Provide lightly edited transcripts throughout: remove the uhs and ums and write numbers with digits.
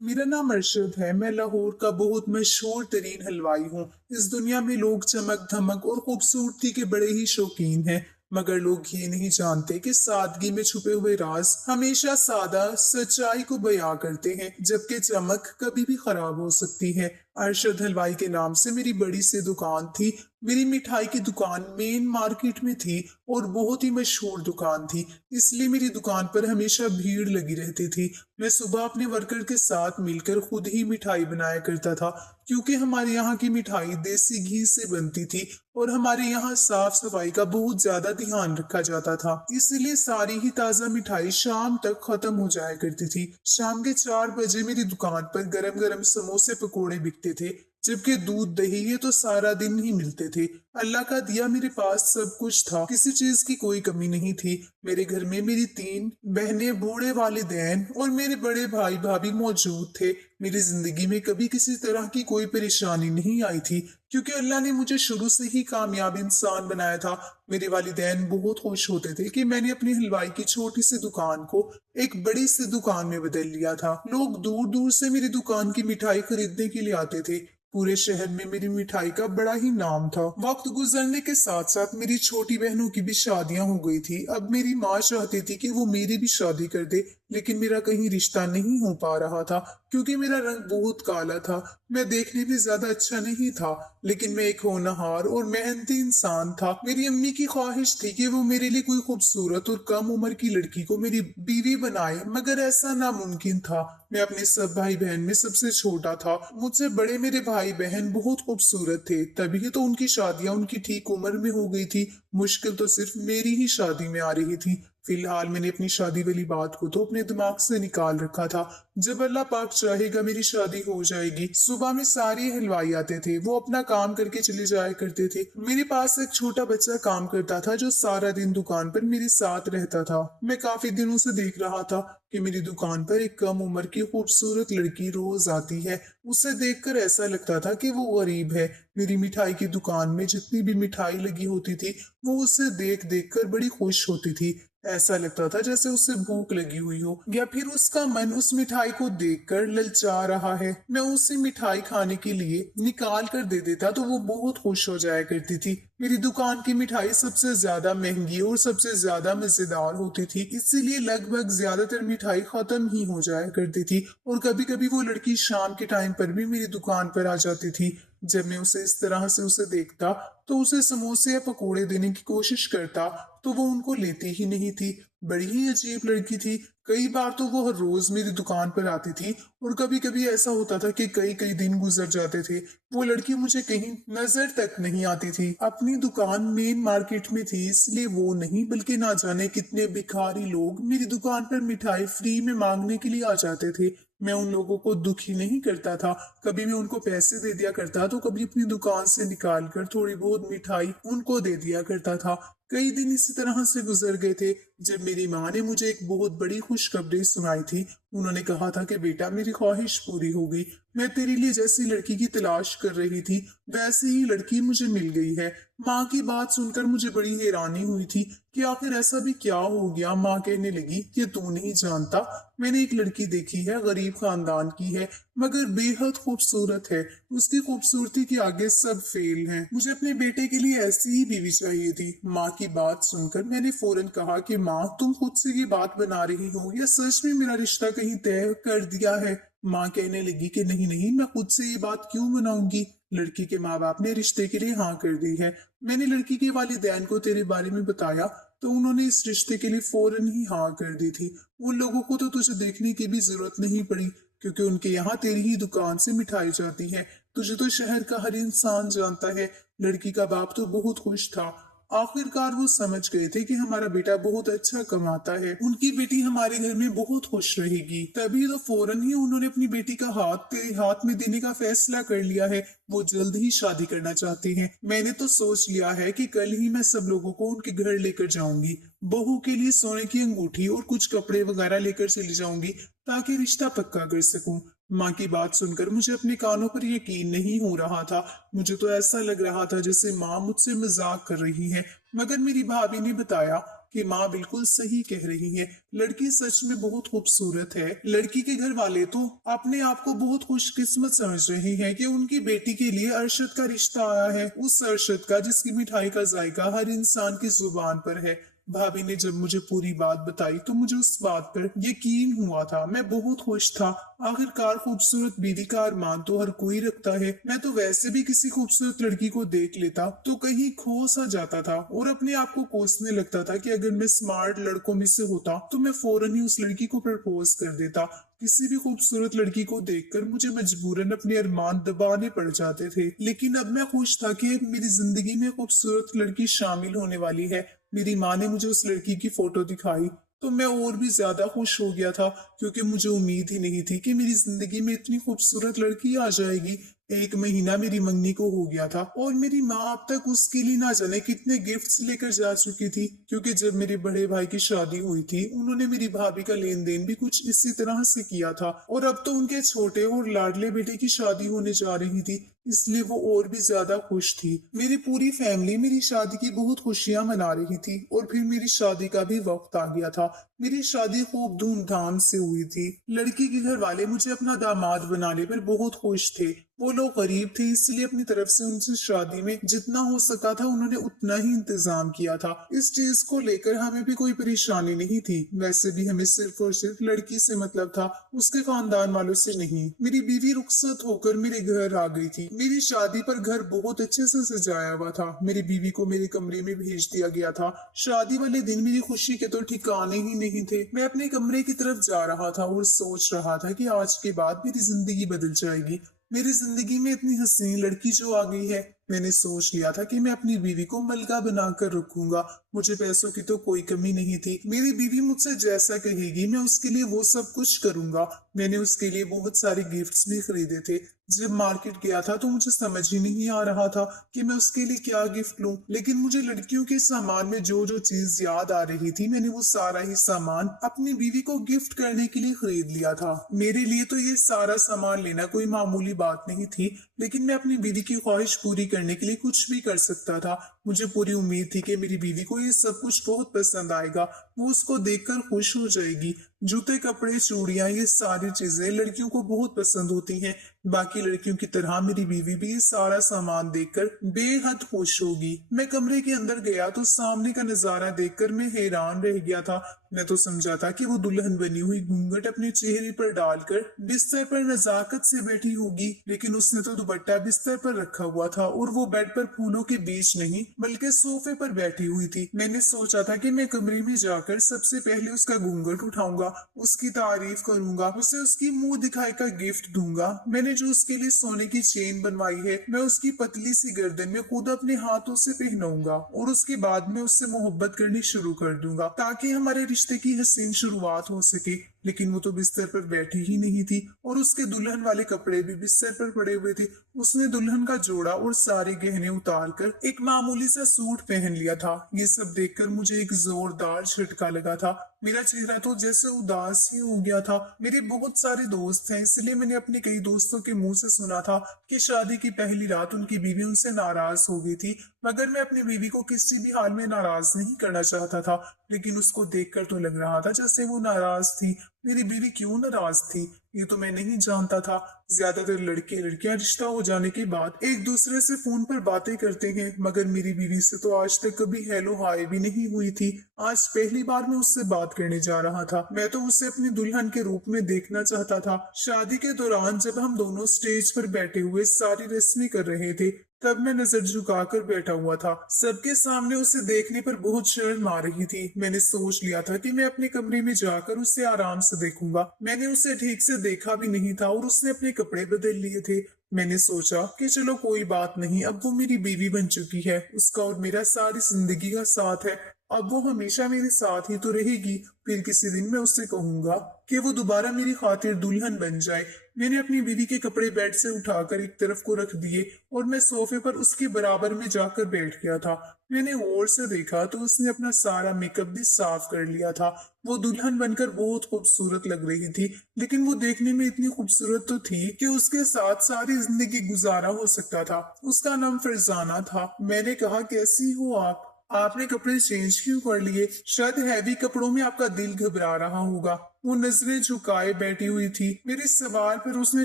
मेरा नाम अरशद है। मैं लाहौर का बहुत मशहूर तरीन हलवाई हूँ। इस दुनिया में लोग चमक धमक और खूबसूरती के बड़े ही शौकीन हैं, मगर लोग ये नहीं जानते कि सादगी में छुपे हुए राज हमेशा सादा सच्चाई को बयां करते हैं, जबकि चमक कभी भी खराब हो सकती है। अरशद हलवाई के नाम से मेरी बड़ी सी दुकान थी। मेरी मिठाई की दुकान मेन मार्केट में थी और बहुत ही मशहूर दुकान थी, इसलिए मेरी दुकान पर हमेशा भीड़ लगी रहती थी। मैं सुबह अपने वर्कर के साथ मिलकर खुद ही मिठाई बनाया करता था, क्योंकि हमारे यहाँ की मिठाई देसी घी से बनती थी और हमारे यहाँ साफ सफाई का बहुत ज्यादा ध्यान रखा जाता था। इसलिए सारी ही ताजा मिठाई शाम तक खत्म हो जाया करती थी। शाम के 4 बजे मेरी दुकान पर गरम गरम समोसे पकोड़े बिकते थे, जबकि दूध दही ये तो सारा दिन ही मिलते थे। अल्लाह का दिया मेरे पास सब कुछ था, किसी चीज की कोई कमी नहीं थी। मेरे घर में मेरी 3 बहनें, बूढ़े वालिदैन और मेरे बड़े भाई भाभी मौजूद थे। मेरी जिंदगी में कभी किसी तरह की कोई परेशानी नहीं आई थी, क्योंकि अल्लाह ने मुझे शुरू से ही कामयाब इंसान बनाया था। मेरे वालिदैन बहुत खुश होते थे कि मैंने अपनी हलवाई की छोटी सी दुकान को एक बड़ी सी दुकान में बदल लिया था। लोग दूर दूर से मेरी दुकान की मिठाई खरीदने के लिए आते थे। पूरे शहर में मेरी मिठाई का बड़ा ही नाम था। वक्त गुजरने के साथ साथ मेरी छोटी बहनों की भी शादियां हो गई थी। अब मेरी माँ चाहती थी कि वो मेरी भी शादी कर दे, लेकिन मेरा कहीं रिश्ता नहीं हो पा रहा था, क्योंकि मेरा रंग बहुत काला था। मैं देखने में ज्यादा अच्छा नहीं था, लेकिन मैं एक होनहार और मेहनती इंसान था। मेरी अम्मी की ख्वाहिश थी कि वो मेरे लिए कोई खूबसूरत और कम उम्र की लड़की को मेरी बीवी बनाए, मगर ऐसा नामुमकिन था। मैं अपने सब भाई बहन में सबसे छोटा था। मुझसे बड़े मेरे भाई बहन बहुत खूबसूरत थे, तभी तो उनकी शादियां उनकी ठीक उम्र में हो गई थी। मुश्किल तो सिर्फ मेरी ही शादी में आ रही थी। फिलहाल मैंने अपनी शादी वाली बात को तो अपने दिमाग से निकाल रखा था। जब अल्लाह पाक चाहेगा मेरी शादी हो जाएगी। सुबह में सारे हलवाई आते थे, वो अपना काम करके चले जाया करते थे। मेरे पास एक छोटा बच्चा काम करता था जो सारा दिन दुकान पर मेरे साथ रहता था। मैं काफी दिनों से देख रहा था कि मेरी दुकान पर एक कम उम्र की खूबसूरत लड़की रोज आती है। उसे देखकर ऐसा लगता था कि वो गरीब है। मेरी मिठाई की दुकान में जितनी भी मिठाई लगी होती थी, वो उसे देख देख कर बड़ी खुश होती थी। ऐसा लगता था जैसे उसे भूख लगी हुई हो, या फिर उसका मन उस मिठाई को देखकर ललचा रहा है। मैं उसे मिठाई खाने के लिए निकाल कर दे देता तो वो बहुत खुश हो जाया करती थी। मेरी दुकान की मिठाई सबसे ज्यादा महंगी और सबसे ज्यादा मजेदार होती थी, इसीलिए लगभग ज्यादातर मिठाई खत्म ही हो जाया करती थी। और कभी कभी वो लड़की शाम के टाइम पर भी मेरी दुकान पर आ जाती थी। जब मैं उसे इस तरह से उसे देखता तो उसे समोसे या पकोड़े देने की कोशिश करता, तो वो उनको लेती ही नहीं थी। बड़ी ही अजीब लड़की थी। कई बार तो वो हर रोज मेरी दुकान पर आती थी, और कभी कभी ऐसा होता था कि कई कई दिन गुजर जाते थे, वो लड़की मुझे कहीं नजर तक नहीं आती थी। अपनी दुकान मेन मार्केट में थी, इसलिए वो नहीं बल्कि ना जाने कितने भिखारी लोग मेरी दुकान पर मिठाई फ्री में मांगने के लिए आ जाते थे। मैं उन लोगों को दुखी नहीं करता था। कभी मैं उनको पैसे दे दिया करता, तो कभी अपनी दुकान से निकाल कर थोड़ी बहुत मिठाई उनको दे दिया करता था। कई दिन इसी तरह से गुजर गए थे, जब मेरी माँ ने मुझे एक बहुत बड़ी खुशखबरी सुनाई थी। उन्होंने कहा था कि बेटा, मेरी ख्वाहिश पूरी हो गई। मैं तेरे लिए जैसी लड़की की तलाश कर रही थी, वैसी ही लड़की मुझे मिल गई है। माँ की बात सुनकर मुझे बड़ी हैरानी हुई थी कि आखिर ऐसा भी क्या हो गया। माँ कहने लगी कि तू नहीं जानता, मैंने एक लड़की देखी है, गरीब खानदान की है, मगर बेहद खूबसूरत है। उसकी खूबसूरती के आगे सब फेल हैं। मुझे अपने बेटे के लिए ऐसी ही बीवी चाहिए थी। माँ की बात सुनकर मैंने फौरन कहा कि माँ, तुम खुद से ये बात बना रही हो या सच में मेरा रिश्ता कहीं तय कर दिया है? माँ कहने लगी कि नहीं नहीं, मैं खुद से ये बात क्यों बनाऊंगी। लड़की के माँ बाप ने रिश्ते के लिए हाँ कर दी है। मैंने लड़की के वालिदैन को तेरे बारे में बताया, तो उन्होंने इस रिश्ते के लिए फौरन ही हाँ कर दी थी। उन लोगों को तो तुझे देखने की भी जरूरत नहीं पड़ी, क्योंकि उनके यहाँ तेरी ही दुकान से मिठाई जाती है। तुझे तो शहर का हर इंसान जानता है। लड़की का बाप तो बहुत खुश था। आखिरकार वो समझ गए थे कि हमारा बेटा बहुत अच्छा कमाता है, उनकी बेटी हमारे घर में बहुत खुश रहेगी। तभी तो फौरन ही उन्होंने अपनी बेटी का हाथ तेरे हाथ में देने का फैसला कर लिया है। वो जल्द ही शादी करना चाहते हैं। मैंने तो सोच लिया है कि कल ही मैं सब लोगों को उनके घर लेकर जाऊंगी। बहू के लिए सोने की अंगूठी और कुछ कपड़े वगैरह लेकर चली जाऊंगी, ताकि रिश्ता पक्का कर सकूं। माँ की बात सुनकर मुझे अपने कानों पर यकीन नहीं हो रहा था। मुझे तो ऐसा लग रहा था जैसे माँ मुझसे मजाक कर रही है। मगर मेरी भाभी ने बताया कि माँ बिल्कुल सही कह रही है, लड़की सच में बहुत खूबसूरत है। लड़की के घर वाले तो अपने आप को बहुत खुशकिस्मत समझ रहे हैं कि उनकी बेटी के लिए अरशद का रिश्ता आया है, उस अरशद का जिसकी मिठाई का जायका हर इंसान की जुबान पर है। भाभी ने जब मुझे पूरी बात बताई तो मुझे उस बात पर यकीन हुआ था। मैं बहुत खुश था। आखिरकार खूबसूरत बीवी का अरमान तो हर कोई रखता है। मैं तो वैसे भी किसी खूबसूरत लड़की को देख लेता तो कहीं खो सा जाता था और अपने आप को कोसने लगता था कि अगर मैं स्मार्ट लड़कों में से होता तो मैं फौरन ही उस लड़की को प्रपोज कर देता। किसी भी खूबसूरत लड़की को देखकर मुझे मजबूरन अपने अरमान दबाने पड़ जाते थे, लेकिन अब मैं खुश था कि मेरी जिंदगी में खूबसूरत लड़की शामिल होने वाली है। मेरी माँ ने मुझे उस लड़की की फोटो दिखाई तो मैं और भी ज्यादा खुश हो गया था, क्योंकि मुझे उम्मीद ही नहीं थी कि मेरी जिंदगी में इतनी खूबसूरत लड़की आ जाएगी। एक महीना मेरी मंगनी को हो गया था और मेरी माँ अब तक उसके लिए ना जाने कितने गिफ्ट्स लेकर जा चुकी थी, क्योंकि जब मेरे बड़े भाई की शादी हुई थी उन्होंने मेरी भाभी का लेन देन भी कुछ इसी तरह से किया था। और अब तो उनके छोटे और लाडले बेटे की शादी होने जा रही थी, इसलिए वो और भी ज्यादा खुश थी। मेरी पूरी फैमिली मेरी शादी की बहुत खुशियां मना रही थी और फिर मेरी शादी का भी वक्त आ गया था। मेरी शादी खूब धूमधाम से हुई थी। लड़की के घर वाले मुझे अपना दामाद बनाने पर बहुत खुश थे। वो लोग गरीब थे, इसलिए अपनी तरफ से उनसे शादी में जितना हो सका था उन्होंने उतना ही इंतजाम किया था। इस चीज को लेकर हमें भी कोई परेशानी नहीं थी। वैसे भी हमें सिर्फ और सिर्फ लड़की से मतलब था, उसके खानदान वालों से नहीं। मेरी बीवी रुखसत होकर मेरे घर आ गई थी। मेरी शादी पर घर बहुत अच्छे से सजाया हुआ था। मेरी बीवी को मेरे कमरे में भेज दिया गया था। शादी वाले दिन मेरी खुशी के तो ठिकाने ही नहीं थे। मैं अपने कमरे की तरफ जा रहा था और सोच रहा था कि आज के बाद मेरी जिंदगी बदल जाएगी। मेरी जिंदगी में इतनी हसीन लड़की जो आ गई है। मैंने सोच लिया था कि मैं अपनी बीवी को मलका बनाकर रखूंगा। मुझे पैसों की तो कोई कमी नहीं थी। मेरी बीवी मुझसे जैसा कहेगी मैं उसके लिए वो सब कुछ करूंगा। मैंने उसके लिए बहुत सारे गिफ्ट्स भी खरीदे थे। जब मार्केट गया था तो मुझे समझ ही नहीं आ रहा था कि मैं उसके लिए क्या गिफ्ट लूं, लेकिन मुझे लड़कियों के सामान में जो जो चीज याद आ रही थी मैंने वो सारा ही सामान अपनी बीवी को गिफ्ट करने के लिए खरीद लिया था। मेरे लिए तो ये सारा सामान लेना कोई मामूली बात नहीं थी, लेकिन मैं अपनी बीवी की ख्वाहिश पूरी करने के लिए कुछ भी कर सकता था। मुझे पूरी उम्मीद थी कि मेरी बीवी को ये सब कुछ बहुत पसंद आएगा, वो उसको देखकर खुश हो जाएगी। जूते, कपड़े, चूड़ियां, ये सारी चीजें लड़कियों को बहुत पसंद होती हैं। बाकी लड़कियों की तरह मेरी बीवी भी ये सारा सामान देखकर बेहद खुश होगी। मैं कमरे के अंदर गया तो सामने का नजारा देखकर मैं हैरान रह गया था। मैं तो समझा था कि वो दुल्हन बनी हुई घूंघट अपने चेहरे पर डालकर बिस्तर पर नजाकत से बैठी होगी, लेकिन उसने तो दुपट्टा बिस्तर पर रखा हुआ था और वो बेड पर फूलों के बीच नहीं बल्कि सोफे पर बैठी हुई थी। मैंने सोचा था कि मैं कमरे में जाकर सबसे पहले उसका घूंघट उठाऊंगा, उसकी तारीफ करूंगा, उसे उसकी मुंह दिखाई का गिफ्ट दूंगा। मैंने जो उसके लिए सोने की चेन बनवाई है मैं उसकी पतली सी गर्दन में खुद अपने हाथों से पहनाऊंगा और उसके बाद मैं उससे मोहब्बत करनी शुरू कर दूंगा, ताकि हमारे रिश्ते की हसीन शुरुआत हो सके। लेकिन वो तो बिस्तर पर बैठी ही नहीं थी और उसके दुल्हन वाले कपड़े भी बिस्तर पर पड़े हुए थे। उसने दुल्हन का जोड़ा और सारे गहने उतार कर एक मामूली सा सूट पहन लिया था। ये सब देखकर मुझे एक जोरदार झटका लगा था। मेरा चेहरा तो जैसे उदास ही हो गया था। मेरे बहुत सारे दोस्त हैं, इसलिए मैंने अपने कई दोस्तों के मुंह से सुना था कि शादी की पहली रात उनकी बीवी उनसे नाराज हो गई थी, मगर मैं अपनी बीवी को किसी भी हाल में नाराज नहीं करना चाहता था। लेकिन उसको देखकर तो लग रहा था जैसे वो नाराज थी। मेरी बीवी क्यों नाराज थी ये तो मैं नहीं जानता था। ज्यादातर लड़के लड़कियां रिश्ता हो जाने के बाद एक दूसरे से फोन पर बातें करते हैं, मगर मेरी बीवी से तो आज तक कभी हेलो हाय भी नहीं हुई थी। आज पहली बार मैं उससे बात करने जा रहा था। मैं तो उसे अपनी दुल्हन के रूप में देखना चाहता था। शादी के दौरान जब हम दोनों स्टेज पर बैठे हुए सारी रस्में कर रहे थे तब मैं नजर झुकाकर बैठा हुआ था। सबके सामने उसे देखने पर बहुत शर्म आ रही थी। मैंने सोच लिया था कि मैं अपने कमरे में जाकर उसे आराम से देखूंगा। मैंने उसे ठीक से देखा भी नहीं था और उसने अपने कपड़े बदल लिए थे। मैंने सोचा कि चलो कोई बात नहीं, अब वो मेरी बीवी बन चुकी है, उसका और मेरा सारी जिंदगी का साथ है, अब वो हमेशा मेरे साथ ही तो रहेगी। फिर किसी दिन मैं उससे कहूंगा कि वो दोबारा मेरी खातिर दुल्हन बन जाए। मैंने अपनी बीवी के कपड़े बेड से उठाकर एक तरफ को रख दिए और मैं सोफे पर उसके बराबर में जाकर बैठ गया था। मैंने गौर से देखा तो उसने अपना सारा मेकअप भी साफ कर लिया था। वो दुल्हन बनकर बहुत खूबसूरत लग रही थी, लेकिन वो देखने में इतनी खूबसूरत तो थी कि उसके साथ सारी जिंदगी गुजारा हो सकता था। उसका नाम फरजाना था। मैंने कहा, कैसी हो आप? आपने कपड़े चेंज क्यों कर लिए? शायद हैवी कपड़ों में आपका दिल घबरा रहा होगा। वो नजरें झुकाए बैठी हुई थी। मेरे इस सवाल पर उसने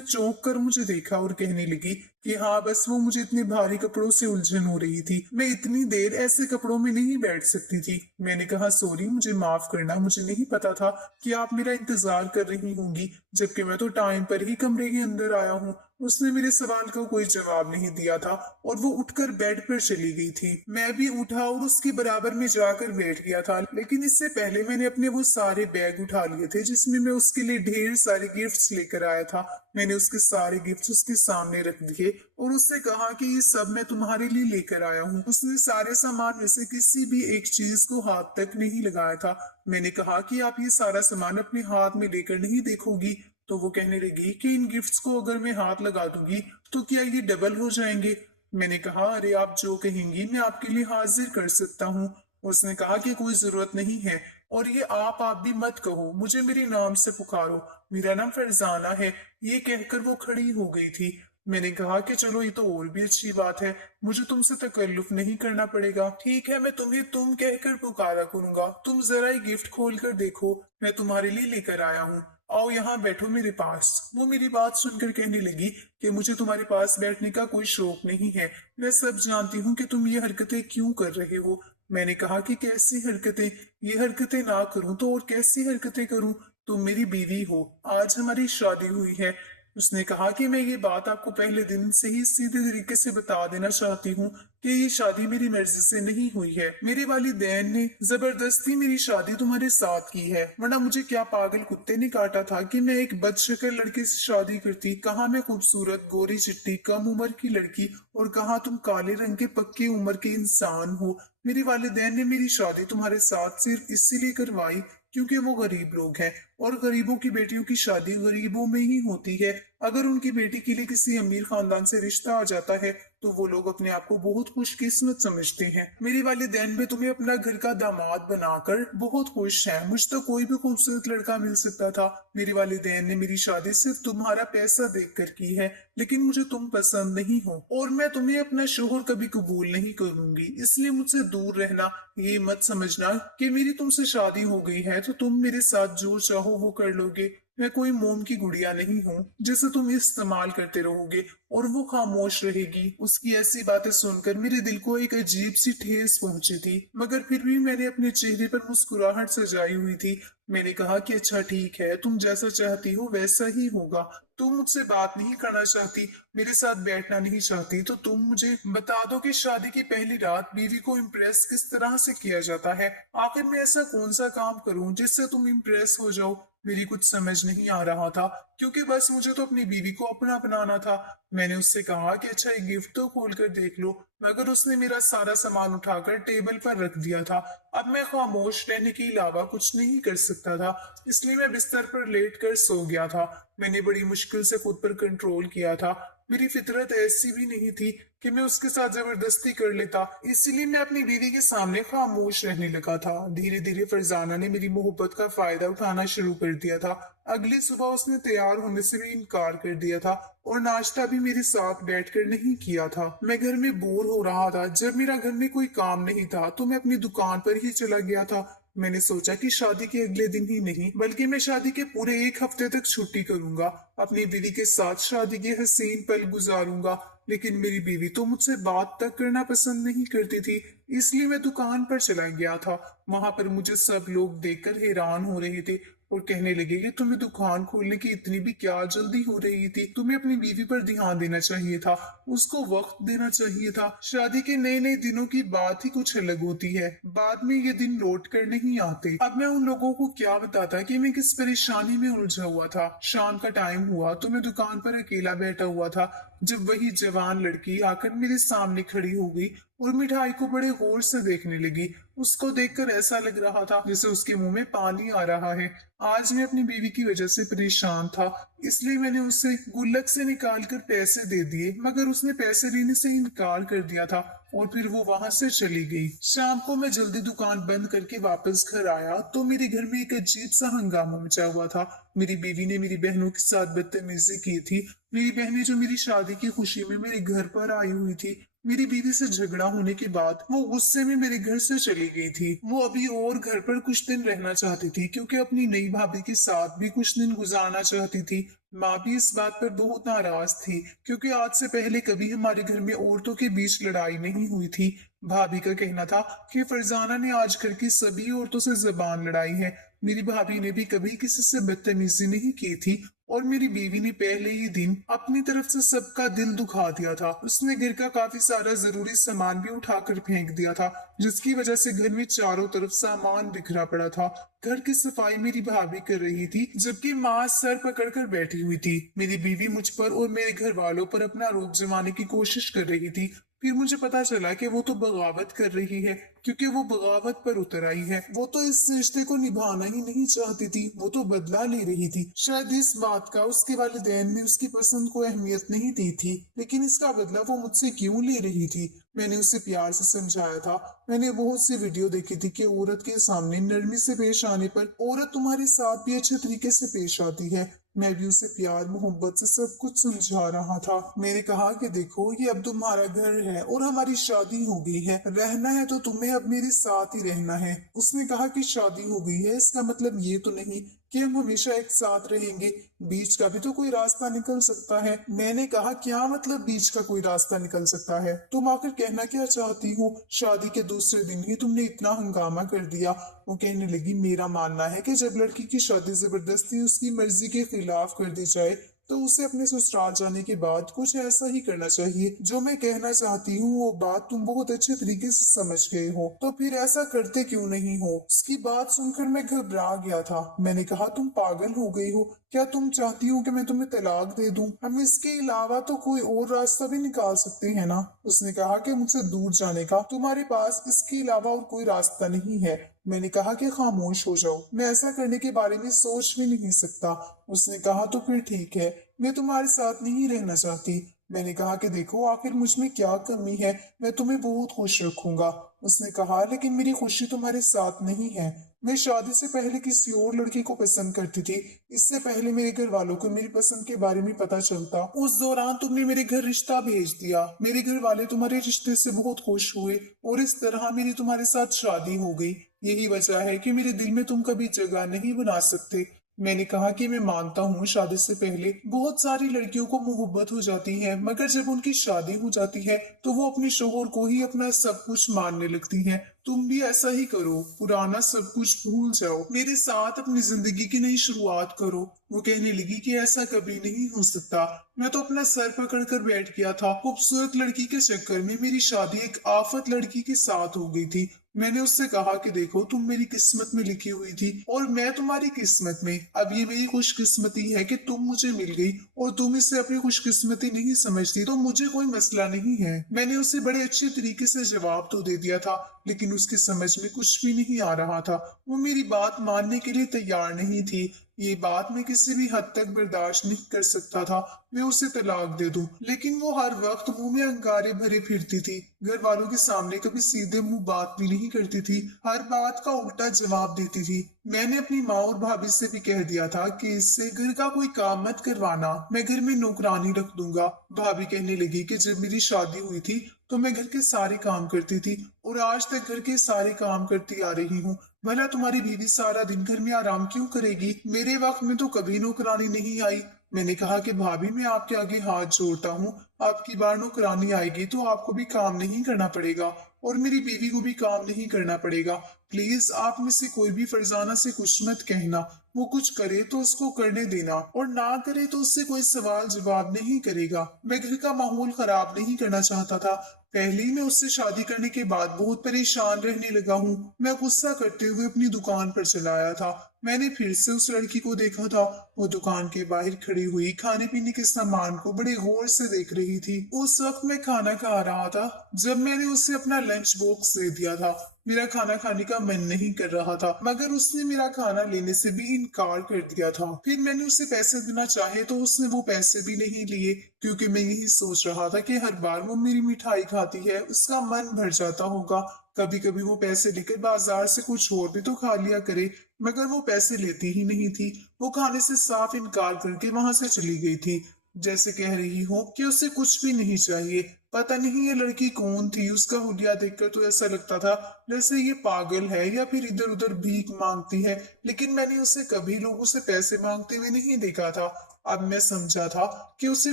चौंक कर मुझे देखा और कहने लगी कि हाँ, बस वो मुझे इतने भारी कपड़ों से उलझन हो रही थी। मैं इतनी देर ऐसे कपड़ों में नहीं बैठ सकती थी। मैंने कहा सॉरी, मुझे माफ करना, मुझे नहीं पता था कि आप मेरा इंतजार कर रही होंगी, जबकि मैं तो टाइम पर ही कमरे के अंदर आया हूँ। उसने मेरे सवाल का कोई जवाब नहीं दिया था और वो उठकर बेड पर चली गई थी। मैं भी उठा और उसके बराबर में जाकर बैठ गया था, लेकिन इससे पहले मैंने अपने वो सारे बैग उठा लिए थे जिसमें मैं उसके लिए ढेर सारे गिफ्ट्स लेकर आया था। मैंने उसके सारे गिफ्ट्स उसके सामने रख दिए और उससे कहा कि ये सब मैं तुम्हारे लिए लेकर आया हूँ। उसने सारे सामान में से किसी भी एक चीज को हाथ तक नहीं लगाया था। मैंने कहा कि आप ये सारा सामान अपने हाथ में लेकर नहीं देखोगी? तो वो कहने लगी कि इन गिफ्ट्स को अगर मैं हाथ लगा दूंगी तो क्या ये डबल हो जाएंगे? मैंने कहा अरे आप जो कहेंगी मैं आपके लिए हाजिर कर सकता हूँ। उसने कहा कि कोई जरूरत नहीं है, और ये आप भी मत कहो, मुझे मेरे नाम से पुकारो, मेरा नाम फरजाना है। ये कहकर वो खड़ी हो गई थी। मैंने कहा कि चलो ये तो और भी अच्छी बात है, मुझे तुमसे तकल्लुफ नहीं करना पड़ेगा। ठीक है, मैं तुम्हें तुम कहकर पुकारा करूंगा। तुम जरा ये गिफ्ट खोल कर देखो, मैं तुम्हारे लिए लेकर आया हूँ। आओ यहाँ बैठो मेरे पास। वो मेरी बात सुनकर कहने लगी कि मुझे तुम्हारे पास बैठने का कोई शौक नहीं है। मैं सब जानती हूँ कि तुम ये हरकतें क्यों कर रहे हो। मैंने कहा कि कैसी हरकतें? ये हरकतें ना करूं तो और कैसी हरकतें करूं? तुम मेरी बीवी हो, आज हमारी शादी हुई है। उसने कहा कि मैं ये बात आपको पहले दिन से ही सीधे तरीके से बता देना चाहती हूँ कि ये शादी मेरी मर्जी से नहीं हुई है। मेरे वालिदैन ने जबरदस्ती मेरी शादी तुम्हारे साथ की है, वरना मुझे क्या पागल कुत्ते ने काटा था कि मैं एक बदशक्ल लड़के से शादी करती। कहाँ मैं खूबसूरत गोरी चिट्टी कम उम्र की लड़की, और कहाँ तुम काले रंग के पक्की उम्र के इंसान हो। मेरे वालिदैन ने मेरी शादी तुम्हारे साथ सिर्फ इसीलिए करवाई क्योंकि वो गरीब लोग हैं, और गरीबों की बेटियों की शादी गरीबों में ही होती है। अगर उनकी बेटी के लिए किसी अमीर खानदान से रिश्ता आ जाता है तो वो लोग अपने आप को बहुत खुशकिस्मत समझते हैं। मेरे वालिदैन भी तुम्हें अपना घर का दामाद बनाकर बहुत खुश हैं। मुझ तो कोई भी खूबसूरत लड़का मिल सकता था। मेरे वालिदैन ने मेरी शादी सिर्फ तुम्हारा पैसा देखकर की है, लेकिन मुझे तुम पसंद नहीं हो और मैं तुम्हें अपना शोहर कभी कबूल नहीं करूंगी, इसलिए मुझसे दूर रहना। ये मत समझना कि मेरी तुमसे शादी हो गई है तो तुम मेरे साथ जो चाहो वो कर लोगे। मैं कोई मोम की गुड़िया नहीं हूँ जिसे तुम इस्तेमाल करते रहोगे और वो खामोश रहेगी। उसकी ऐसी बातें सुनकर मेरे दिल को एक अजीब सी ठेस पहुंची थी, मगर फिर भी मैंने अपने चेहरे पर मुस्कुराहट सजाई हुई थी। मैंने कहा कि अच्छा ठीक है, तुम जैसा चाहती हो वैसा ही होगा। तुम मुझसे बात नहीं करना चाहती, मेरे साथ बैठना नहीं चाहती, तो तुम मुझे बता दो कि शादी की पहली रात बीवी को इम्प्रेस किस तरह से किया जाता है। आखिर मैं ऐसा कौन सा काम करूं जिससे तुम इम्प्रेस हो जाओ? मेरी कुछ समझ नहीं आ रहा था, क्योंकि बस मुझे तो अपनी बीवी को अपना बनाना था। मैंने उससे कहा कि अच्छा, एक गिफ्ट तो खोल कर देख लो, मगर उसने मेरा सारा सामान उठाकर टेबल पर रख दिया था। अब मैं खामोश रहने के अलावा कुछ नहीं कर सकता था, इसलिए मैं बिस्तर पर लेट कर सो गया था। मैंने बड़ी मुश्किल से खुद पर कंट्रोल किया था। मेरी फितरत ऐसी भी नहीं थी कि मैं उसके साथ जबरदस्ती कर लेता, इसीलिए मैं अपनी बीवी के सामने खामोश रहने लगा था। धीरे धीरे फरजाना ने मेरी मोहब्बत का फायदा उठाना शुरू कर दिया था। अगली सुबह उसने तैयार होने से भी इनकार कर दिया था और नाश्ता भी मेरे साथ बैठकर नहीं किया था। मैं घर में बोर हो रहा था। जब मेरा घर में कोई काम नहीं था तो मैं अपनी दुकान पर ही चला गया था। मैंने सोचा कि शादी के अगले दिन ही नहीं बल्कि मैं शादी के पूरे एक हफ्ते तक छुट्टी करूंगा, अपनी बीवी के साथ शादी के हसीन पल गुजारूंगा। लेकिन मेरी बीवी तो मुझसे बात तक करना पसंद नहीं करती थी, इसलिए मैं दुकान पर चला गया था। वहां पर मुझे सब लोग देखकर हैरान हो रहे थे और कहने लगे कि तुम्हें दुकान खोलने की इतनी भी क्या जल्दी हो रही थी? तुम्हें अपनी बीवी पर ध्यान देना चाहिए था, उसको वक्त देना चाहिए था। शादी के नए नए दिनों की बात ही कुछ अलग होती है, बाद में ये दिन लौट कर नहीं आते। अब मैं उन लोगों को क्या बताता कि मैं किस परेशानी में उलझा हुआ था। शाम का टाइम हुआ तो मैं दुकान पर अकेला बैठा हुआ था, जब वही जवान लड़की आकर मेरे सामने खड़ी हो गई और मिठाई को बड़े गौर से देखने लगी। उसको देखकर ऐसा लग रहा था जैसे उसके मुंह में पानी आ रहा है। आज मैं अपनी बीवी की वजह से परेशान था, इसलिए मैंने उसे गुल्लक से निकाल कर पैसे दे दिए, मगर उसने पैसे लेने से इनकार कर दिया था और फिर वो वहां से चली गई। शाम को मैं जल्दी दुकान बंद करके वापस घर आया तो मेरे घर में एक अजीब सा हंगामा मचा हुआ था। मेरी बीवी ने मेरी बहनों के साथ बदतमीजी की थी मेरी बहनें जो मेरी शादी की खुशी में मेरे घर पर आई हुई थी, मेरी बीवी से झगड़ा होने के बाद वो गुस्से में मेरे घर से चली गई थी। वो अभी और घर पर कुछ दिन रहना चाहती थी क्योंकि अपनी नई भाभी के साथ भी कुछ दिन गुजारना चाहती थी। माँ भी इस बात पर बहुत नाराज थी क्योंकि आज से पहले कभी हमारे घर में औरतों के बीच लड़ाई नहीं हुई थी। भाभी का कहना था कि फरजाना ने आज घर की सभी औरतों से जबान लड़ाई है। मेरी भाभी ने भी कभी किसी से बदतमीजी नहीं की थी और मेरी बीवी ने पहले ही दिन अपनी तरफ से सबका दिल दुखा दिया था। उसने घर का काफी सारा जरूरी सामान भी उठाकर फेंक दिया था, जिसकी वजह से घर में चारों तरफ सामान बिखरा पड़ा था। घर की सफाई मेरी भाभी कर रही थी जबकि माँ सर पकड़कर बैठी हुई थी। मेरी बीवी मुझ पर और मेरे घर वालों पर अपना रोब जमाने की कोशिश कर रही थी। फिर मुझे पता चला कि वो तो बगावत कर रही है क्योंकि वो बगावत पर उतर आई है। वो तो इस रिश्ते को निभाना ही नहीं चाहती थी, वो तो बदला ले रही थी। शायद इस बात का उसके वालिदैन ने उसकी पसंद को अहमियत नहीं दी थी, लेकिन इसका बदला वो मुझसे क्यों ले रही थी। मैंने उसे प्यार से समझाया था। मैंने बहुत सी वीडियो देखी थी कि औरत के सामने नरमी से पेश आने पर औरत तुम्हारे साथ भी अच्छे तरीके से पेश आती है। मैं भी उसे प्यार मोहब्बत से सब कुछ समझा रहा था। मैंने कहा कि देखो, ये अब तुम्हारा घर है और हमारी शादी हो गई है। रहना है तो तुम्हें अब मेरे साथ ही रहना है। उसने कहा कि शादी हो गई है इसका मतलब ये तो नहीं कि हम हमेशा एक साथ रहेंगे, बीच का भी तो कोई रास्ता निकल सकता है। मैंने कहा क्या मतलब बीच का कोई रास्ता निकल सकता है? तुम आखिर कहना क्या चाहती हो? शादी के दूसरे दिन ही तुमने इतना हंगामा कर दिया। वो कहने लगी, मेरा मानना है कि जब लड़की की शादी जबरदस्ती उसकी मर्जी के खिलाफ कर दी जाए तो उसे अपने ससुराल जाने के बाद कुछ ऐसा ही करना चाहिए। जो मैं कहना चाहती हूँ वो बात तुम बहुत अच्छे तरीके से समझ गए हो, तो फिर ऐसा करते क्यों नहीं हो? उसकी बात सुनकर मैं घबरा गया था। मैंने कहा, तुम पागल हो गई हो? क्या तुम चाहती हो कि मैं तुम्हें तलाक दे दूं? हम इसके अलावा तो कोई और रास्ता भी निकाल सकते हैं ना? उसने कहा कि मुझसे दूर जाने का तुम्हारे पास इसके अलावा और कोई रास्ता नहीं है। मैंने कहा कि खामोश हो जाओ, मैं ऐसा करने के बारे में सोच भी नहीं सकता। उसने कहा, तो फिर ठीक है, मैं तुम्हारे साथ नहीं रहना चाहती। मैंने कहा कि देखो, आखिर मुझ में क्या कमी है, मैं तुम्हें बहुत खुश रखूंगा। उसने कहा, लेकिन मेरी खुशी तुम्हारे साथ नहीं है। मैं शादी से पहले किसी और लड़की को पसंद करती थी। इससे पहले मेरे घर वालों को मेरी पसंद के बारे में पता चलता, उस दौरान तुमने मेरे घर रिश्ता भेज दिया। मेरे घर वाले तुम्हारे रिश्ते से बहुत खुश हुए और इस तरह मेरी तुम्हारे साथ शादी हो गई। यही वजह है कि मेरे दिल में तुम कभी जगह नहीं बना सकते। मैंने कहा कि मैं मानता हूँ शादी से पहले बहुत सारी लड़कियों को मोहब्बत हो जाती है, मगर जब उनकी शादी हो जाती है तो वो अपने शोहर को ही अपना सब कुछ मानने लगती हैं। तुम भी ऐसा ही करो, पुराना सब कुछ भूल जाओ, मेरे साथ अपनी जिंदगी की नई शुरुआत करो। वो कहने लगी कि ऐसा कभी नहीं हो सकता। मैं तो अपना सर पकड़ कर बैठ गया था। खूबसूरत लड़की के चक्कर में मेरी शादी एक आफत लड़की के साथ हो गई थी। मैंने उससे कहा कि देखो, तुम मेरी किस्मत में लिखी हुई थी और मैं तुम्हारी किस्मत में। अब ये मेरी खुशकिस्मती है कि तुम मुझे मिल गई और तुम इसे अपनी खुशकिस्मती नहीं समझती तो मुझे कोई मसला नहीं है। मैंने उसे बड़े अच्छे तरीके से जवाब तो दे दिया था, लेकिन उसकी समझ में कुछ भी नहीं आ रहा था। वो मेरी बात मानने के लिए तैयार नहीं थी। ये बात मैं किसी भी हद तक बर्दाश्त नहीं कर सकता था। मैं उसे तलाक दे दूं, लेकिन वो हर वक्त मुंह में अंगारे भरे फिरती थी। घर वालों के सामने कभी सीधे मुंह बात भी नहीं करती थी, हर बात का उल्टा जवाब देती थी। मैंने अपनी माँ और भाभी से भी कह दिया था कि इससे घर का कोई काम मत करवाना, मैं घर में नौकरानी रख दूंगा। भाभी कहने लगी कि जब मेरी शादी हुई थी तो मैं घर के सारे काम करती थी और आज तक घर के सारे काम करती आ रही हूँ। भला तुम्हारी बीवी सारा दिन घर में आराम क्यों करेगी? मेरे वक्त में तो कभी नौकरानी नहीं आई। मैंने कहा कि भाभी, मैं आपके आगे हाथ जोड़ता हूँ, आपकी बार नौकरानी आएगी तो आपको भी काम नहीं करना पड़ेगा और मेरी बीवी को भी काम नहीं करना पड़ेगा। प्लीज आप में से कोई भी फरजाना से कुछ मत कहना। वो कुछ करे तो उसको करने देना और ना करे तो उससे कोई सवाल जवाब नहीं करेगा। मैं घर का माहौल खराब नहीं करना चाहता था। पहले ही मैं उससे शादी करने के बाद बहुत परेशान रहने लगा हूँ। मैं गुस्सा करते हुए अपनी दुकान पर चला आया था। मैंने फिर से उस लड़की को देखा था। वो दुकान के बाहर खड़ी हुई खाने पीने के सामान को बड़े गौर से देख रही थी। उस वक्त मैं खाना खा रहा था जब मैंने उसे अपना लंच बॉक्स दे दिया था। मेरा खाना खाने का मन नहीं कर रहा था, मगर उसने मेरा खाना लेने से भी इनकार कर दिया था। फिर मैंने उसे पैसे देना चाहे तो उसने वो पैसे भी नहीं लिए, क्योंकि मैं यही सोच रहा था कि हर बार वो मेरी मिठाई खाती है उसका मन भर जाता होगा। कभी कभी वो पैसे लेकर बाजार से कुछ और भी तो खा लिया करे, मगर वो पैसे लेती ही नहीं थी। वो खाने से साफ इनकार करके वहां से चली गई थी। जैसे कह रही हो कि उसे कुछ भी नहीं चाहिए। पता नहीं ये लड़की कौन थी, उसका हुलिया देखकर तो ऐसा लगता था जैसे ये पागल है या फिर इधर उधर भीख मांगती है। लेकिन मैंने उसे कभी लोगों से पैसे मांगते हुए नहीं देखा था। अब मैं समझा था कि उसे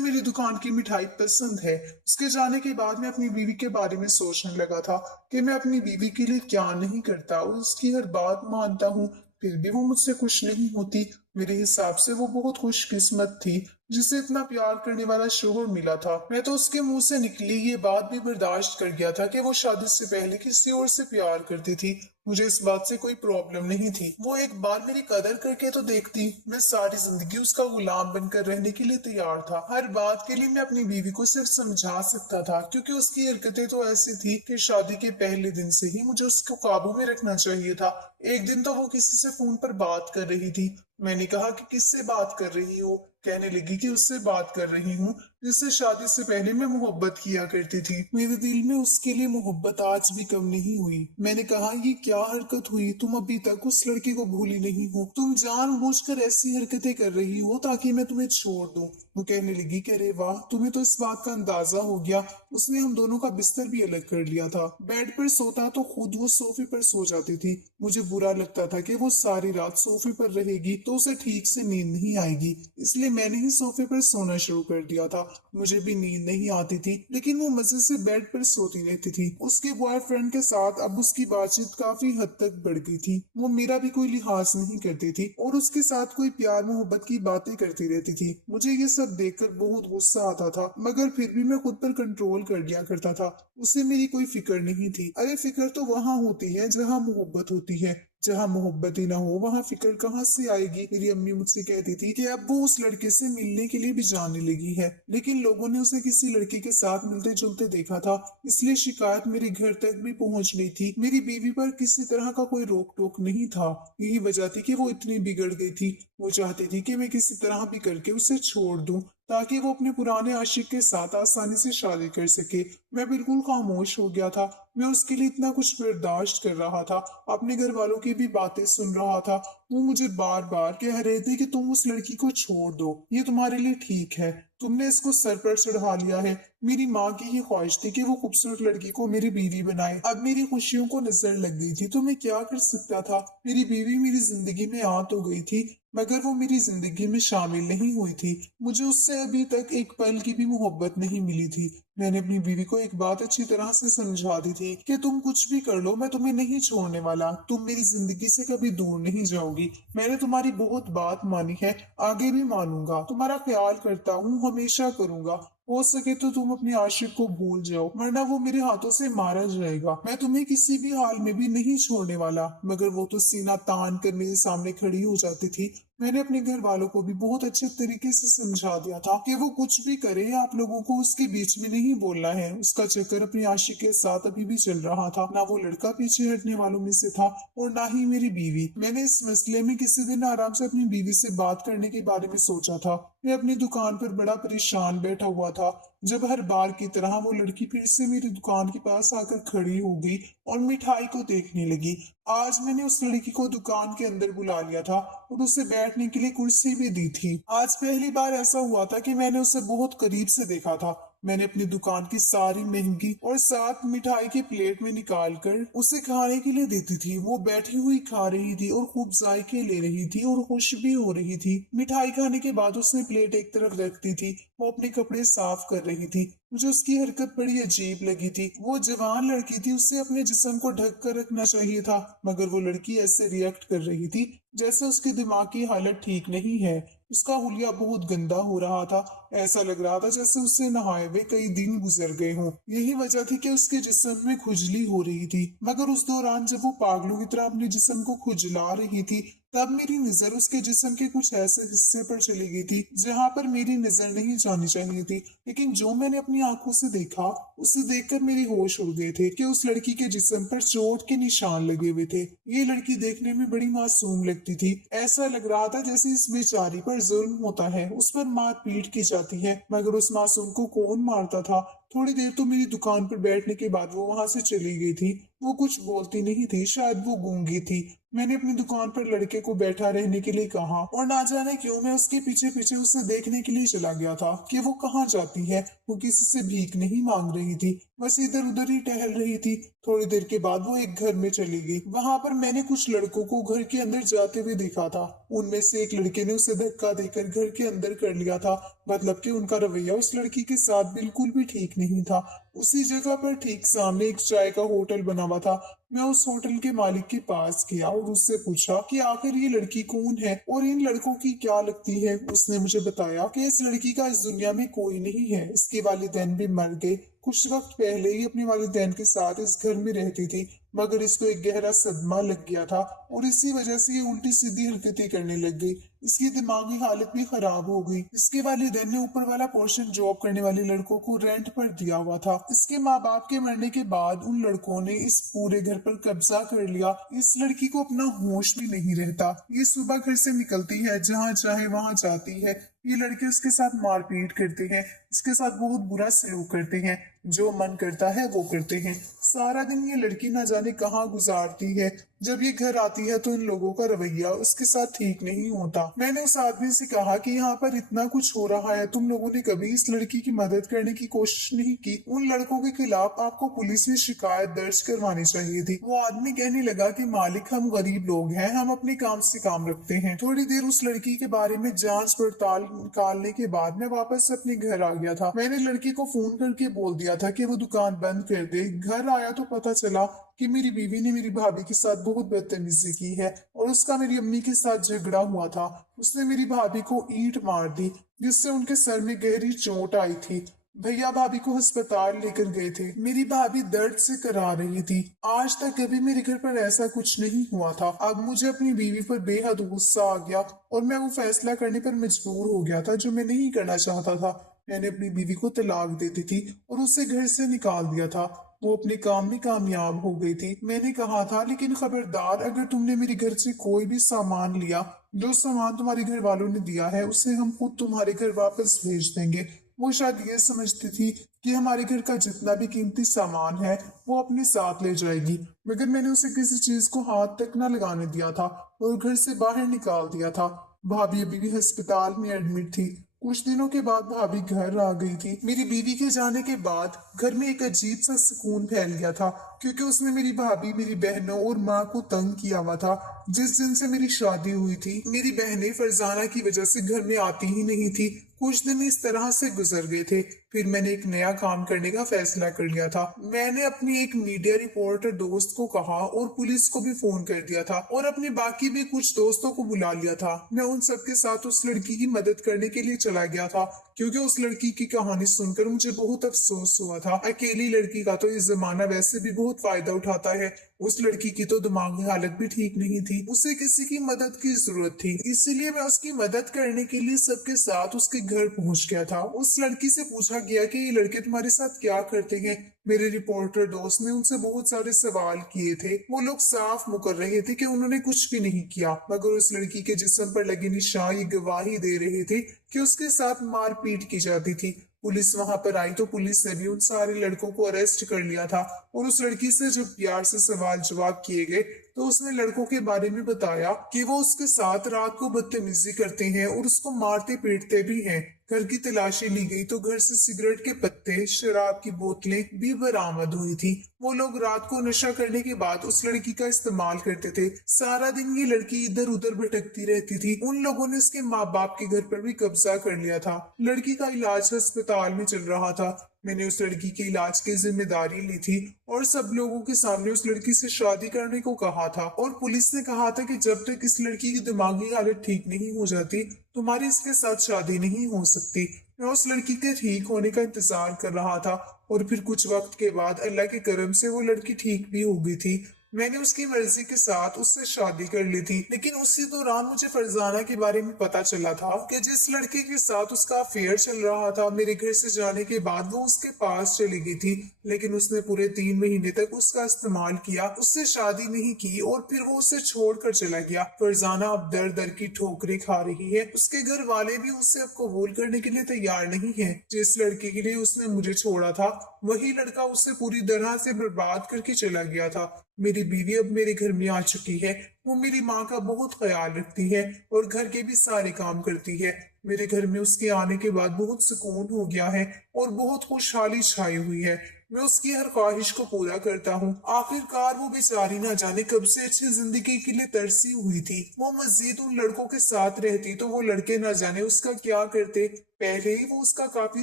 मेरी दुकान की मिठाई पसंद है। उसके जाने के बाद मैं अपनी बीवी के बारे में सोचने लगा था कि मैं अपनी बीवी के लिए क्या नहीं करता और उसकी हर बात मानता हूँ, फिर भी वो मुझसे खुश नहीं होती। मेरे हिसाब से वो बहुत खुशकिस्मत थी जिसे इतना प्यार करने वाला शोहर मिला था। मैं तो उसके मुंह से निकली ये बात भी बर्दाश्त कर गया था कि वो शादी से पहले किसी और से प्यार करती थी। मुझे इस बात से कोई प्रॉब्लम नहीं थी। वो एक बार मेरी कदर करके तो देखती। मैं सारी जिंदगी उसका गुलाम बनकर रहने के लिए तैयार था। हर बात के लिए मैं अपनी बीवी को सिर्फ समझा सकता था, क्योंकि उसकी हरकतें तो ऐसी थी कि शादी के पहले दिन से ही मुझे उसको काबू में रखना चाहिए था। एक दिन तो वो किसी से फोन पर बात कर रही थी। मैंने कहा कि किससे बात कर रही हो? कहने लगी कि उससे बात कर रही हूँ जिससे शादी से पहले मैं मोहब्बत किया करती थी। मेरे दिल में उसके लिए मोहब्बत आज भी कम नहीं हुई। मैंने कहा, ये क्या हरकत हुई? तुम अभी तक उस लड़की को भूली नहीं हो। तुम जानबूझकर ऐसी हरकतें कर रही हो ताकि मैं तुम्हें छोड़ दूं। वो कहने लगी कि अरे वाह, तुम्हें तो इस बात का अंदाजा हो गया। उसने हम दोनों का बिस्तर भी अलग कर लिया था। बेड पर सोता तो खुद वो सोफे पर सो जाती थी। मुझे बुरा लगता था कि वो सारी रात सोफे पर रहेगी तो उसे ठीक से नींद नहीं आएगी, इसलिए मैंने ही सोफे पर सोना शुरू कर दिया था। मुझे भी नींद नहीं आती थी, लेकिन वो मजे से बेड पर सोती रहती थी। उसके बॉयफ्रेंड के साथ अब उसकी बातचीत काफी हद तक बढ़ गई थी। वो मेरा भी कोई लिहाज नहीं करती थी और उसके साथ कोई प्यार मोहब्बत की बातें करती रहती थी। मुझे ये सब देखकर बहुत गुस्सा आता था, मगर फिर भी मैं खुद पर कंट्रोल कर लिया करता था। उसे मेरी कोई फिक्र नहीं थी। अरे फिक्र तो वहां होती है जहां मोहब्बत होती है। जहां मोहब्बत ही ना हो वहां फिक्र कहाँ से आएगी? मेरी अम्मी मुझसे कहती थी कि अब वो उस लड़के से मिलने के लिए भी जाने लगी है, लेकिन लोगों ने उसे किसी लड़के के साथ मिलते जुलते देखा था, इसलिए शिकायत मेरे घर तक भी पहुंच गई थी। मेरी बीवी पर किसी तरह का कोई रोक टोक नहीं था। यही वजह थी कि वो इतनी बिगड़ गई थी। वो चाहती थी कि मैं किसी तरह भी करके उसे छोड़ दूं ताकि वो अपने पुराने आशिक के साथ आसानी से शादी कर सके। मैं बिल्कुल खामोश हो गया था। मैं उसके लिए इतना कुछ बर्दाश्त कर रहा था, अपने घर वालों की भी बातें सुन रहा था। वो मुझे बार बार कह रहे थे कि तुम उस लड़की को छोड़ दो, ये तुम्हारे लिए ठीक है, तुमने इसको सर पर चढ़ा लिया है। मेरी माँ की ये ख्वाहिश थी कि वो खूबसूरत लड़की को मेरी बीवी बनाए। अब मेरी खुशियों को नजर लग गई थी तो मैं क्या कर सकता था? मेरी बीवी मेरी जिंदगी में आ तो गई थी, मगर वो मेरी जिंदगी में शामिल नहीं हुई थी। मुझे उससे अभी तक एक पल की भी मोहब्बत नहीं मिली थी। मैंने अपनी बीवी को एक बात अच्छी तरह से समझा दी थी कि तुम कुछ भी कर लो, मैं तुम्हें नहीं छोड़ने वाला। तुम मेरी जिंदगी से कभी दूर नहीं जाओगी। मैंने तुम्हारी बहुत बात मानी है, आगे भी मानूंगा। तुम्हारा ख्याल करता हूँ, हमेशा करूंगा। हो सके तो तुम अपने आशिक को भूल जाओ, वरना वो मेरे हाथों से मारा जाएगा। मैं तुम्हें किसी भी हाल में भी नहीं छोड़ने वाला। मगर वो तो सीना तान कर मेरे सामने खड़ी हो जाती थी। मैंने अपने घर वालों को भी बहुत अच्छे तरीके से समझा दिया था कि वो कुछ भी करे, आप लोगों को उसके बीच में नहीं बोलना है। उसका चक्कर अपने आशिक के साथ अभी भी चल रहा था। ना वो लड़का पीछे हटने वालों में से था और ना ही मेरी बीवी। मैंने इस मसले में किसी दिन आराम से अपनी बीवी से बात करने के बारे में सोचा था। मैं अपनी दुकान पर बड़ा परेशान बैठा हुआ था जब हर बार की तरह वो लड़की फिर से मेरी दुकान के पास आकर खड़ी हो गई और मिठाई को देखने लगी। आज मैंने उस लड़की को दुकान के अंदर बुला लिया था और उसे बैठने के लिए कुर्सी भी दी थी। आज पहली बार ऐसा हुआ था कि मैंने उसे बहुत करीब से देखा था। मैंने अपनी दुकान की सारी महंगी और साथ मिठाई की प्लेट में निकाल कर उसे खाने के लिए देती थी। वो बैठी हुई खा रही थी और खूब जायके ले रही थी और खुश भी हो रही थी। मिठाई खाने के बाद उसने प्लेट एक तरफ रख दी थी। वो अपने कपड़े साफ कर रही थी। मुझे उसकी हरकत बड़ी अजीब लगी थी। वो जवान लड़की थी, उसे अपने जिस्म को ढक कर रखना चाहिए था, मगर वो लड़की ऐसे रिएक्ट कर रही थी जैसे उसकी दिमाग की हालत ठीक नहीं है। उसका हुलिया बहुत गंदा हो रहा था। ऐसा लग रहा था जैसे उससे नहाए हुए कई दिन गुजर गए हों। यही वजह थी कि उसके जिस्म में खुजली हो रही थी। मगर उस दौरान जब वो पागलों की तरह अपने जिस्म को खुजला रही थी, तब मेरी नजर उसके जिस्म के कुछ ऐसे हिस्से पर चली गई थी जहां पर मेरी नजर नहीं जानी चाहिए थी। लेकिन जो मैंने अपनी आंखों से देखा, उसे देखकर मेरे होश उड़ गए थे कि उस लड़की के जिस्म पर चोट के निशान लगे हुए थे। ये लड़की देखने में बड़ी मासूम लगती थी। ऐसा लग रहा था जैसे इस बेचारी पर जुल्म होता है, उस पर मार पीट की जाती है। मगर उस मासूम को कौन मारता था? थोड़ी देर तो मेरी दुकान पर बैठने के बाद वो वहां से चली गई थी। वो कुछ बोलती नहीं थी, शायद वो गूंगी थी। मैंने अपनी दुकान पर लड़के को बैठा रहने के लिए कहा और ना जाने क्यों मैं उसके पीछे पीछे उसे देखने के लिए चला गया था कि वो कहाँ जाती है। वो किसी से भीख नहीं मांग रही थी, बस इधर उधर ही टहल रही थी। थोड़ी देर के बाद वो एक घर में चली गई। वहां पर मैंने कुछ लड़कों को घर के अंदर जाते हुए देखा था। उनमें से एक लड़के ने उसे धक्का देकर घर के अंदर कर लिया था। मतलब कि उनका रवैया उस लड़की के साथ बिल्कुल भी ठीक नहीं था। उसी जगह पर ठीक सामने एक चाय का होटल बना हुआ था। मैं उस होटल के मालिक के पास गया और उससे पूछा कि आखिर ये लड़की कौन है और इन लड़कों की क्या लगती है। उसने मुझे बताया कि इस लड़की का इस दुनिया में कोई नहीं है। इसके वालिदैन भी मर गए। कुछ वक्त पहले ही अपने वालिदैन के साथ इस घर में रहती थी, मगर इसको एक गहरा सदमा लग गया था और इसी वजह से ये उल्टी सीधी हरकतें करने लग गई। इसकी दिमागी हालत भी खराब हो गई। इसके वालिदैन ने ऊपर वाला पोर्शन जॉब करने वाले लड़कों को रेंट पर दिया हुआ था। इसके माँ बाप के मरने के बाद उन लड़कों ने इस पूरे घर पर कब्जा कर लिया। इस लड़की को अपना होश भी नहीं रहता। ये सुबह घर से निकलती है, जहाँ चाहे वहाँ जाती है। ये लड़के उसके साथ मारपीट करते हैं, इसके साथ बहुत बुरा सलूक करते हैं, जो मन करता है वो करते हैं। सारा दिन ये लड़की न जाने कहाँ गुजारती है। जब ये घर आती है तो इन लोगों का रवैया उसके साथ ठीक नहीं होता। मैंने उस आदमी से कहा कि यहाँ पर इतना कुछ हो रहा है, तुम लोगों ने कभी इस लड़की की मदद करने की कोशिश नहीं की? उन लड़कों के खिलाफ आपको पुलिस में शिकायत दर्ज करवानी चाहिए थी। वो आदमी कहने लगा कि मालिक, हम गरीब लोग हैं, हम अपने काम से काम रखते हैं। थोड़ी देर उस लड़की के बारे में जांच पड़ताल निकालने के बाद मैं वापस अपने घर आ गया था। मैंने लड़की को फोन करके बोल दिया था कि वो दुकान बंद कर दे। घर आया तो पता चला कि मेरी बीवी ने मेरी भाभी के साथ बहुत बदतमीजी की है और उसका मेरी अम्मी के साथ झगड़ा हुआ था। उसने मेरी भाभी को ईंट मार दी, जिससे उनके सर में गहरी चोट आई थी। भैया भाभी को अस्पताल लेकर गए थे। मेरी भाभी दर्द से करा रही थी। आज तक कभी मेरे घर पर ऐसा कुछ नहीं हुआ था। अब मुझे अपनी बीवी पर बेहद गुस्सा आ गया और मैं वो फैसला करने पर मजबूर हो गया था जो मैं नहीं करना चाहता था। मैंने अपनी बीवी को तलाक दे दी थी और उसे घर से निकाल दिया था। वो अपने काम में कामयाब हो गई थी। मैंने कहा था, लेकिन खबरदार, अगर तुमने मेरे घर से कोई भी सामान लिया, जो सामान तुम्हारे घर वालों ने दिया है, उसे हम खुद तुम्हारे घर वापस भेज देंगे। वो शायद ये समझती थी कि हमारे घर का जितना भी कीमती सामान है वो अपने साथ ले जाएगी, मगर मैंने उसे किसी चीज को हाथ तक न लगाने दिया था और घर से बाहर निकाल दिया था। भाभी अभी भी अस्पताल में एडमिट थी। कुछ दिनों के बाद भाभी घर आ गई थी। मेरी बीवी के जाने के बाद घर में एक अजीब सा सुकून फैल गया था, क्योंकि उसने मेरी भाभी, मेरी बहनों और माँ को तंग किया हुआ था। जिस दिन से मेरी शादी हुई थी, मेरी बहनें फरजाना की वजह से घर में आती ही नहीं थी। कुछ दिन इस तरह से गुजर गए थे। फिर मैंने एक नया काम करने का फैसला कर लिया था। मैंने अपनी एक मीडिया रिपोर्टर दोस्त को कहा और पुलिस को भी फोन कर दिया था और अपने बाकी भी कुछ दोस्तों को बुला लिया था। मैं उन सबके साथ उस लड़की की मदद करने के लिए चला गया था, क्योंकि उस लड़की की कहानी सुनकर मुझे बहुत अफसोस हुआ था। अकेली लड़की का तो इस जमाना वैसे भी बहुत फायदा उठाता है। उस लड़की की तो दिमागी हालत भी ठीक नहीं थी, उसे किसी की मदद की जरूरत थी। इसलिए मैं उसकी मदद करने के लिए सबके साथ उसके घर पहुंच गया था। उस लड़की से पूछा गया कि ये लड़के तुम्हारे साथ क्या करते हैं। मेरे रिपोर्टर दोस्त ने उनसे बहुत सारे सवाल किए थे। वो लोग साफ मुकर रहे थे कि उन्होंने कुछ भी नहीं किया, मगर उस लड़की के जिस्म पर लगे निशान ये गवाही दे रहे थे कि उसके साथ मारपीट की जाती थी। पुलिस वहां पर आई तो पुलिस ने भी उन सारे लड़कों को अरेस्ट कर लिया था और उस लड़की से जब प्यार से सवाल जवाब किए गए तो उसने लड़कों के बारे में बताया कि वो उसके साथ रात को बदतमीजी करते हैं और उसको मारते पीटते भी हैं। घर की तलाशी ली गई तो घर से सिगरेट के पत्ते, शराब की बोतलें भी बरामद हुई थी। वो लोग रात को नशा करने के बाद उस लड़की का इस्तेमाल करते थे। सारा दिन ये लड़की इधर उधर भटकती रहती थी। उन लोगों ने उसके माँ बाप के घर पर भी कब्जा कर लिया था। लड़की का इलाज अस्पताल में चल रहा था। मैंने उस लड़की के इलाज की जिम्मेदारी ली थी और सब लोगों के सामने उस लड़की से शादी करने को कहा था। और पुलिस ने कहा था कि जब तक इस लड़की की दिमागी हालत ठीक नहीं हो जाती, तुम्हारी इसके साथ शादी नहीं हो सकती। मैं उस लड़की के ठीक होने का इंतजार कर रहा था और फिर कुछ वक्त के बाद अल्लाह के करम से वो लड़की ठीक भी हो गई थी। मैंने उसकी मर्जी के साथ उससे शादी कर ली थी। लेकिन उसी दौरान मुझे फरजाना के बारे में पता चला था कि जिस लड़के के साथ उसका अफेयर चल रहा था, मेरे घर से जाने के बाद वो उसके पास चली गई थी। लेकिन उसने पूरे 3 महीने तक उसका इस्तेमाल किया, उससे शादी नहीं की और फिर वो उसे छोड़कर चला गया। फरजाना अब दर दर की ठोकरें खा रही है। उसके घर वाले भी उससे अब कबूल करने के लिए तैयार नहीं है। जिस लड़के के लिए उसने मुझे छोड़ा था वही लड़का उसे पूरी तरह से बर्बाद करके चला गया था। मेरी बीवी अब मेरे घर में आ चुकी है। वो मेरी माँ का बहुत ख्याल रखती है और घर के भी सारे काम करती है। मेरे घर में उसके आने के बाद बहुत सुकून हो गया है और बहुत खुशहाली छाई हुई है। मैं उसकी हर ख्वाहिश को पूरा करता हूँ। आखिरकार वो बेचारी ना जाने कब से अच्छी जिंदगी के लिए तरसी हुई थी। वो मजीद उन लड़कों के साथ रहती तो वो लड़के ना जाने उसका क्या करते। पहले ही वो उसका काफी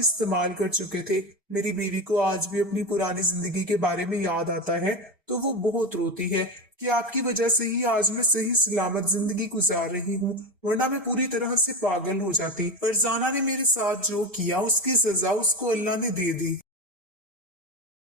इस्तेमाल कर चुके थे। मेरी बीवी को आज भी अपनी पुरानी जिंदगी के बारे में याद आता है तो वो बहुत रोती है कि आपकी वजह से ही आज मैं सही सलामत जिंदगी गुजार रही हूँ, वरना मैं पूरी तरह से पागल हो जाती। फरजाना ने मेरे साथ जो किया उसकी सजा उसको अल्लाह ने दे दी।